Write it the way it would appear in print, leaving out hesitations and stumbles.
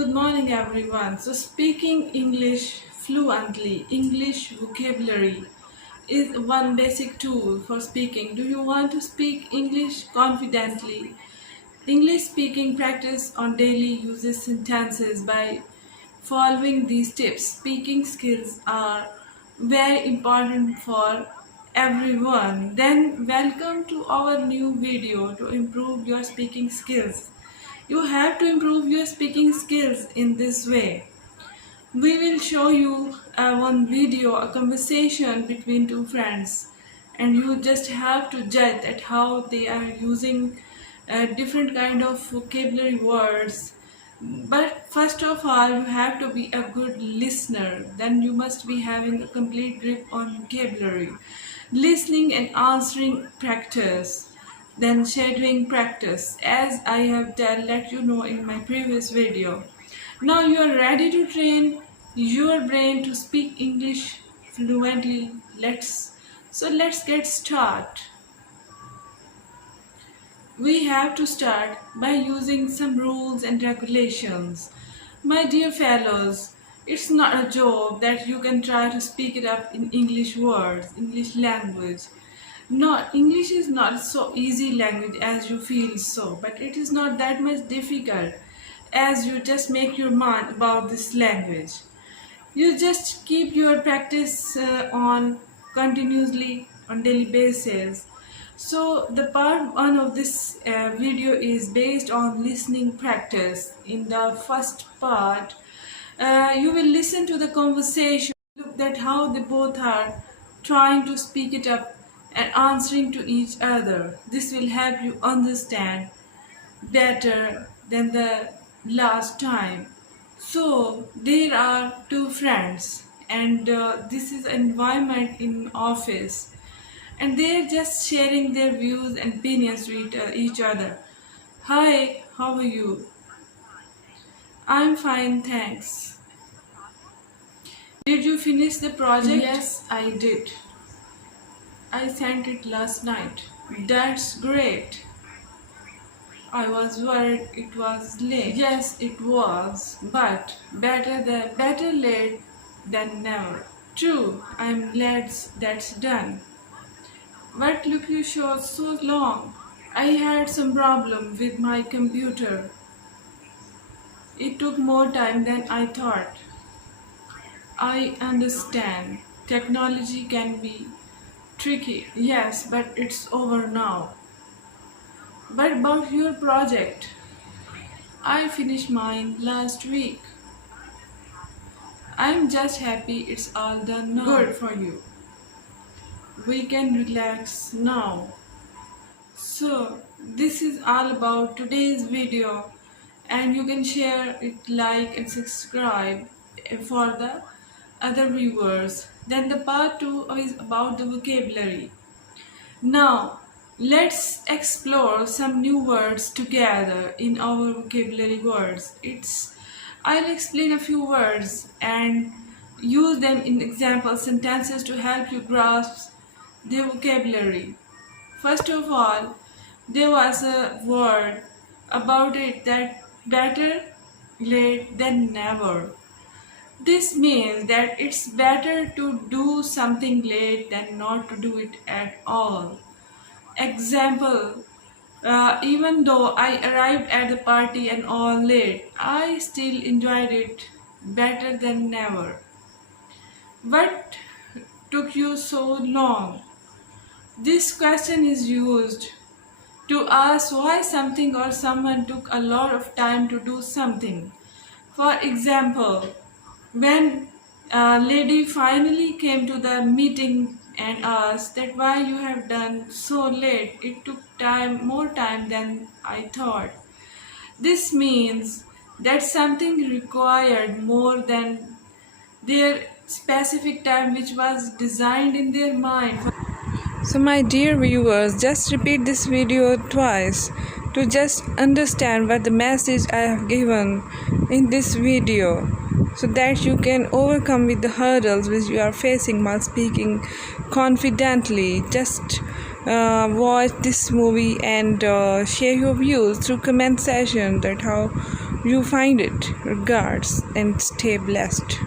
Good morning, everyone. So, speaking English fluently, English vocabulary is one basic tool for speaking. Do you want to speak English confidently? English speaking practice on daily uses sentences by following these tips. Speaking skills are very important for everyone. Then, welcome to our new video to improve your speaking skills. You have to improve your speaking skills in this way. We will show you one video, a conversation between two friends, and you just have to judge at how they are using different kind of vocabulary words. But first of all, you have to be a good listener. Then you must be having a complete grip on vocabulary. Listening and answering practice. Then shadowing practice, as I have let you know in my previous video. Now you are ready to train your brain to speak English fluently. Let's get started. We have to start by using some rules and regulations. My dear fellows, it's not a joke that you can try to speak it up in English words, English language. No, English is not so easy language as you feel so, but it is not that much difficult as you just make your mind about this language. You just keep your practice on continuously on daily basis. So the part 1 of this video is based on listening practice. In the first part, you will listen to the conversation, look at how they both are trying to speak it up and answering to each other. This will help you understand better than the last time. So there are two friends, and this is an environment in office, and they're just sharing their views and opinions with each other. Hi, how are you? I'm fine, thanks. Did you finish the project? Yes, I did. I sent it last night. That's great. I was worried it was late. Yes, it was, but better late than never. True, I'm glad that's done. But look, you showed so long. I had some problem with my computer. It took more time than I thought. I understand. Technology can be tricky, yes, but it's over now. But about your project, I finished mine last week. I'm just happy it's all done now. Good for you. We can relax now. So, this is all about today's video, and you can share it, like and subscribe for the other viewers. Then the part 2 is about the vocabulary. Now, let's explore some new words together in our vocabulary words. I'll explain a few words and use them in example sentences to help you grasp the vocabulary. First of all, there was a word about it that better late than never. This means that it's better to do something late than not to do it at all. Example, even though I arrived at the party and all late, I still enjoyed it better than never. What took you so long? This question is used to ask why something or someone took a lot of time to do something. For example, when a lady finally came to the meeting and asked that why you have done so late, it took more time than I thought. This means that something required more than their specific time which was designed in their mind. So my dear viewers, just repeat this video twice to just understand what the message I have given in this video, so that you can overcome with the hurdles which you are facing while speaking confidently. Just watch this movie and share your views through comment section, that how you find it. Regards and stay blessed.